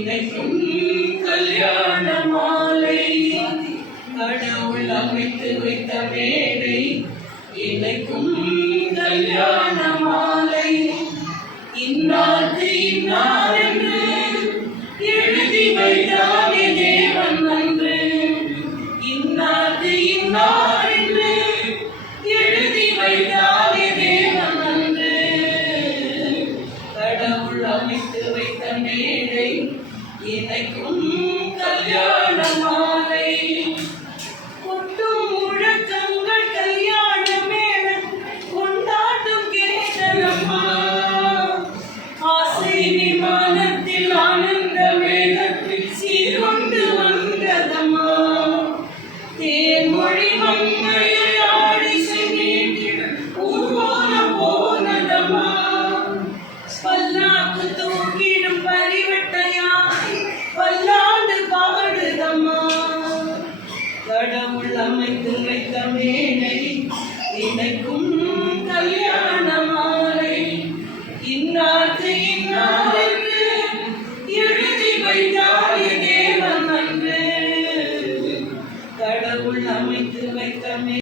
இணைக்கும் கல்யாண மாலை, கடவுள் அமைத்து வைத்த மேடை இணைக்கும் கல்யாண மாலை. இன்னார்க்கு இன்னார் என்று எழுதி வைத்தானே தேவன் அன்று, இன்னார்க்கு இன்னார் என்று எழுதி வைத்தானே தேவன் அன்று. கடவுள் அமைத்து வைத்த மேடை இணைக்கும் கல்யாண மாலை. கொட்டும் முழக்கங்கள் கல்யாண மேளம் கொண்டாட்டம் கேட்டனம்மா, ஆசை விமானத்தில் ஆனந்த மேகத்தில் சீர்கொண்டு வந்ததம்மா. தேன்மொழி மங்கையை ஆடி சென்றிட ஊர்வலம் போனதம்மா, பல்லாக்கு தூக்கிடும் பரிவட்டையாய் பல்லாண்டு பாடுதம்மா. கடவுள் அமைத்து வைத்த மேடை இணைக்கும் கல்யாண மாலை, இன்னார்க்கு இன்னார் என்று எழுதி வைத்தாயே தேவன் அன்று. கடவுள் அமைத்து வைத்த